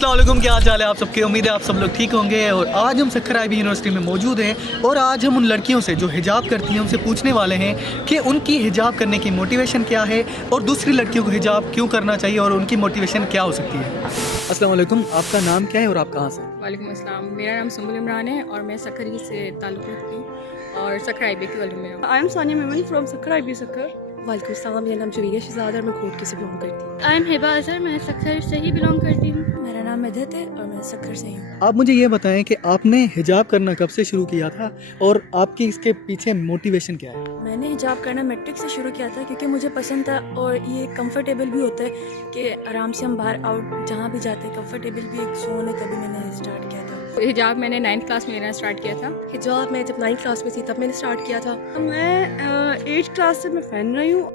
अस्सलाम वालेकुम, क्या हाल चाल है आप सबके। उम्मीद है आप सब लोग ठीक होंगे। और आज हम सक्खर आईबी यूनिवर्सिटी में मौजूद हैं और आज हम उन लड़कियों से जो हिजाब करती हैं उनसे पूछने वाले हैं कि उनकी हिजाब करने की मोटिवेशन क्या है और दूसरी लड़कियों को हिजाब क्यों करना चाहिए और उनकी मोटिवेशन क्या हो सकती है। अस्सलाम वालेकुम, आपका नाम क्या है और आप कहाँ से? वालेकुम अस्सलाम, मेरा नाम सुम्बुल इमरान है और मैं सक्खर से ताल्लुक़ रखती हूँ और सक्खर आईबी की वाली में हूँ। I am Sania Memon from Sukkur IB Sukkur. वालेकुम अस्सलाम, मेरा नाम जुवेरिया शहजाद है, मैं कोटके से बिलोंग करती हूँ। आई एम हिबा अज़हर, मैं सक्खर से ही बिलोंग करती हूँ। मेरा नाम मदद है और मैं सक्खर से हूँ। आप मुझे ये बताएं कि आपने हिजाब करना कब से शुरू किया था और आपकी इसके पीछे मोटिवेशन क्या है? मैंने हिजाब करना मैट्रिक से शुरू किया था क्योंकि मुझे पसंद था और ये कंफर्टेबल भी होता है कि आराम से हम बाहर आउट जहाँ भी जाते हैं कंफर्टेबल भी एक जोन है, तभी मैंने स्टार्ट किया था। हिजाब मैंने 9th क्लास में लेना स्टार्ट किया था। हिजाब मैं जब 9th क्लास में थी तब मैंने स्टार्ट किया था। मैं 8th क्लास से मैं पहन रही हूँ।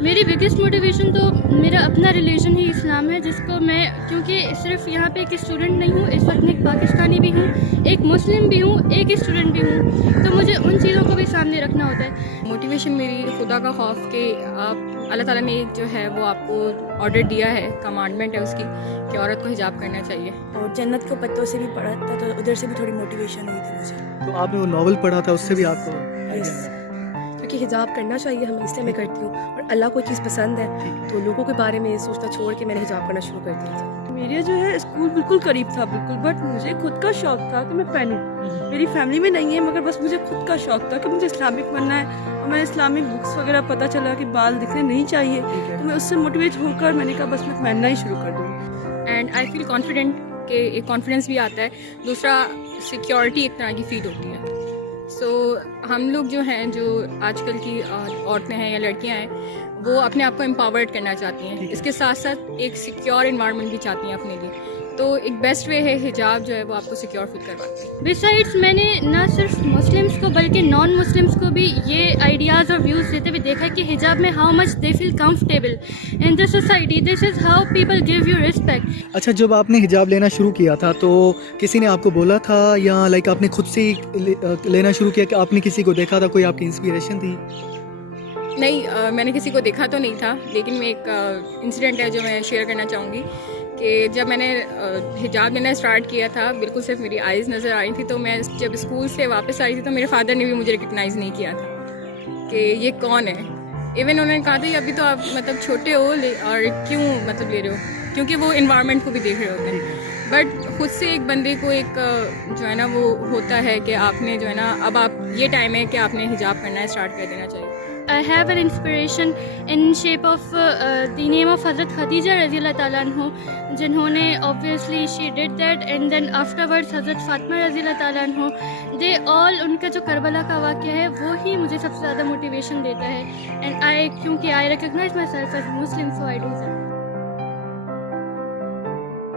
मेरी बिगेस्ट मोटिवेशन तो मेरा अपना रिलीजन ही इस्लाम है, जिसको मैं क्योंकि सिर्फ यहाँ पे एक स्टूडेंट नहीं हूँ, इस वक्त मैं एक पाकिस्तानी भी हूँ, एक मुस्लिम भी हूँ, एक स्टूडेंट भी हूँ, तो मुझे उन चीज़ों को भी सामने रखना होता है। मोटिवेशन मेरी खुदा का खौफ कि आप अल्लाह ताला ने जो है वो आपको ऑर्डर दिया है, कमांडमेंट है उसकी कि औरत को हिजाब करना चाहिए। और जन्नत को पत्तों से भी पढ़ा था तो उधर से भी थोड़ी मोटिवेशन हुई थी मुझे। तो आपने वो नॉवल पढ़ा था, उससे भी आपको यस, क्योंकि हिजाब करना चाहिए, हम इसलिए मैं करती हूँ और अल्लाह को चीज़ पसंद है तो लोगों के बारे में सोचना छोड़ के मैंने हिजाब करना शुरू कर दिया था। मेरा जो है स्कूल बिल्कुल करीब था बिल्कुल, बट मुझे खुद का शौक था कि मैं पहनूं। मेरी फैमिली में नहीं है मगर बस मुझे खुद का शौक था कि मुझे इस्लामिक बनना है और मैंने इस्लामिक बुक्स वगैरह पता चला कि बाल दिखने नहीं चाहिए, तो मैं उससे मोटिवेट होकर मैंने कहा बस मैं पहनना ही शुरू कर दूँ। एंड आई फील कॉन्फिडेंट कि एक कॉन्फिडेंस भी आता है, दूसरा सिक्योरिटी एक तरह की फील होती है। सो हम लोग जो हैं, जो आजकल की औरतें हैं या लड़कियां हैं, वो अपने आप को एम्पावर्ड करना चाहती हैं, इसके साथ साथ एक सिक्योर इन्वायरमेंट भी चाहती हैं अपने लिए। तो एक बेस्ट वे है हिजाब जो है वो आपको सिक्योर फील करवाती है। बिसाइड्स मैंने ना सिर्फ मुस्लिम्स को बल्कि नॉन मुस्लिम्स को भी ये आइडियाज़ और व्यूज़ देते हुए देखा कि हिजाब में how much they feel comfortable in the society, this is how people give you respect. अच्छा, जब आपने हिजाब लेना शुरू किया था तो किसी ने आपको बोला था या लाइक आपने खुद से ही लेना शुरू किया कि आपने किसी को देखा था, कोई आपकी इंस्पिरेशन थी? नहीं, मैंने किसी को देखा तो नहीं था, लेकिन मैं एक इंसिडेंट है जो मैं शेयर करना चाहूँगी कि जब मैंने हिजाब लेना स्टार्ट किया था, बिल्कुल सिर्फ मेरी आइज़ नज़र आई थी। तो मैं जब स्कूल से वापस आई थी तो मेरे फादर ने भी मुझे रिकग्नाइज़ नहीं किया था कि ये कौन है। इवन उन्होंने कहा था कि अभी तो आप मतलब छोटे हो और क्यों मतलब ले रहे हो, क्योंकि वो इन्वायरमेंट को भी देख रहे होते हैं। बट खुद से एक बंदे को एक जो है ना वो होता है कि आपने जो है ना अब आप ये टाइम है कि आपने हिजाब करना स्टार्ट कर देना चाहिए। I have an inspiration in shape of the name of Hazrat Khadija रज़ियल्लाहु ताला अन्हो, जिन्होंने obviously she did that and then afterwards Hazrat Fatima रज़ियल्लाहु ताला अन्हो, they all उनका जो करबला का वाक़या है वो ही मुझे सबसे ज़्यादा मोटिवेशन देता है। and I क्योंकि I recognize myself as Muslim so I do that।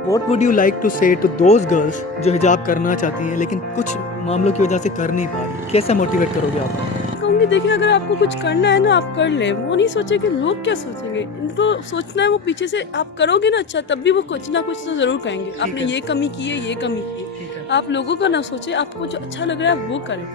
What would you like to say to those girls जो हिजाब करना चाहती हैं लेकिन कुछ मामलों की वजह से कर नहीं पा रही, कैसे मोटिवेट करोगे आप? कहूँगी देखिए, अगर आपको कुछ करना है ना आप कर लें, वो नहीं सोचे कि लोग क्या सोचेंगे, इनको सोचना है वो पीछे से आप करोगे ना अच्छा, तब भी वो कुछ ना कुछ तो ज़रूर कहेंगे आपने ये कमी की है, ये कमी की है। आप लोगों का ना सोचे, आपको जो अच्छा लग रहा है वो करें।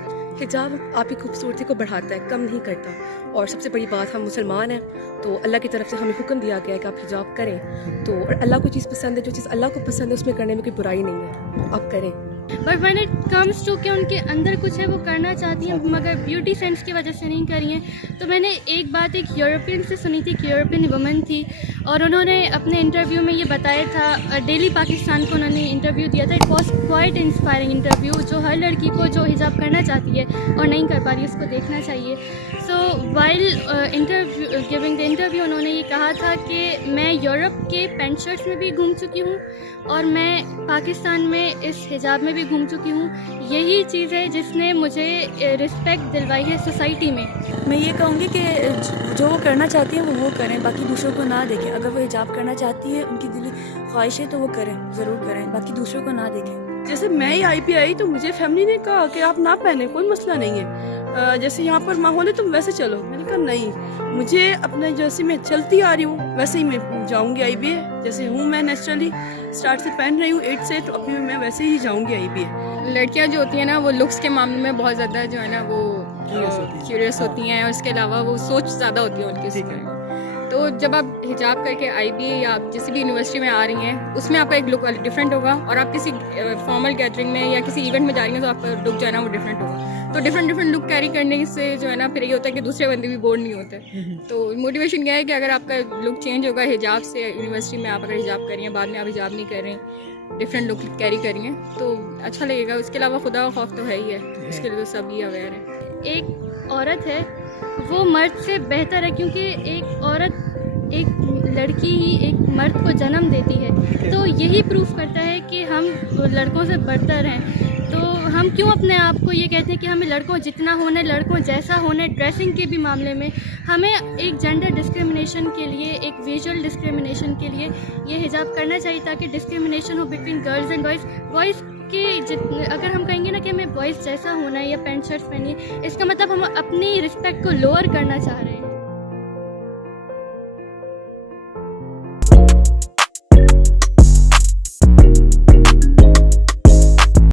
हिजाब आपकी खूबसूरती को बढ़ाता है, कम नहीं करता। और सबसे बड़ी बात, हम मुसलमान हैं तो अल्लाह की तरफ से हमें हुक्म दिया गया है कि आप हिजाब करें। तो और अल्लाह को चीज़ पसंद है, जो चीज़ अल्लाह को पसंद है उसमें करने में कोई बुराई नहीं है, आप करें। But when it comes to कि उनके अंदर कुछ है वो करना चाहती हैं मगर ब्यूटी सेंस की वजह से नहीं कर रही हैं। तो मैंने एक बात एक यूरोपियन से सुनी थी, कि यूरोपियन वुमन थी और उन्होंने अपने इंटरव्यू में ये बताया था, डेली पाकिस्तान को उन्होंने इंटरव्यू दिया था। It was quite inspiring interview, जो हर लड़की को जो हिजाब करना चाहती है और नहीं कर पा रही उसको देखना चाहिए। So while interview giving the interview उन्होंने ये कहा था कि मैं यूरोप के पेंट शर्ट्स में भी घूम चुकी हूँ और मैं पाकिस्तान में इस हिजाब में भी घूम चुकी हूँ। यही चीज़ है जिसने मुझे रिस्पेक्ट दिलवाई है सोसाइटी में। मैं ये कहूँगी कि जो वो करना चाहती हैं वो करें, बाकी दूसरों को ना देखें। अगर वो हिजाब करना चाहती है, उनकी दिली ख्वाहिश है तो वो करें, ज़रूर करें, बाकी दूसरों को ना देखें। जैसे मैं ही आई आई तो मुझे फैमिली ने कहा कि आप ना पहने, कोई मसला नहीं है, जैसे यहाँ पर माहौल है तुम वैसे चलो। मैंने कहा नहीं, मुझे अपने जैसे मैं चलती आ रही हूँ वैसे ही मैं जाऊँगी आईबीए, जैसे हूँ मैं नेचुरली स्टार्ट से पहन रही हूँ 8 से, तो अभी मैं वैसे ही जाऊँगी आईबीए। लड़कियाँ जो होती हैं ना वो लुक्स के मामले में बहुत ज़्यादा जो है ना वो क्यूरियस होती हैं और इसके अलावा वो सोच ज़्यादा होती है उनकी उसके। तो जब आप हिजाब करके IB या आप जिस भी यूनिवर्सिटी में आ रही हैं उसमें आपका एक लुक डिफरेंट होगा, और आप किसी फॉर्मल गैदरिंग में या किसी इवेंट में जा रही हैं तो आपका लुक जो है ना वो डिफरेंट होगा। तो डिफरेंट लुक कैरी करने से जो है ना फिर ये होता है कि दूसरे बंदे भी बोर नहीं होते। तो मोटिवेशन क्या है कि अगर आपका लुक चेंज होगा हिजाब से, यूनिवर्सिटी में आप अगर हिजाब कर रही हैं, बाद में आप हिजाब नहीं कर रही हैं, डिफरेंट लुक कैरी कर रही हैं, तो अच्छा लगेगा। उसके अलावा खुदा का खौफ तो है ही है, उसके लिए तो सब ही अवेयर है। एक औरत है वो मर्द से बेहतर है, क्योंकि एक औरत, एक लड़की ही एक मर्द को जन्म देती है, तो यही प्रूफ करता है कि हम लड़कों से बढ़तर हैं। तो हम क्यों अपने आप को ये कहते हैं कि हमें लड़कों जितना होना, लड़कों जैसा होना, ड्रेसिंग के भी मामले में हमें एक जेंडर डिस्क्रिमिनेशन के लिए, एक विजुअल डिस्क्रिमिनेशन के लिए ये हिजाब करना चाहिए, ताकि डिस्क्रिमिनेशन हो between girls and boys. Boys के अगर हम कहेंगे ना कि हमें बॉयज़ जैसा होना है या पैंट शर्ट पहनिए, इसका मतलब हम अपनी रिस्पेक्ट को लोअर करना चाह रहे हैं।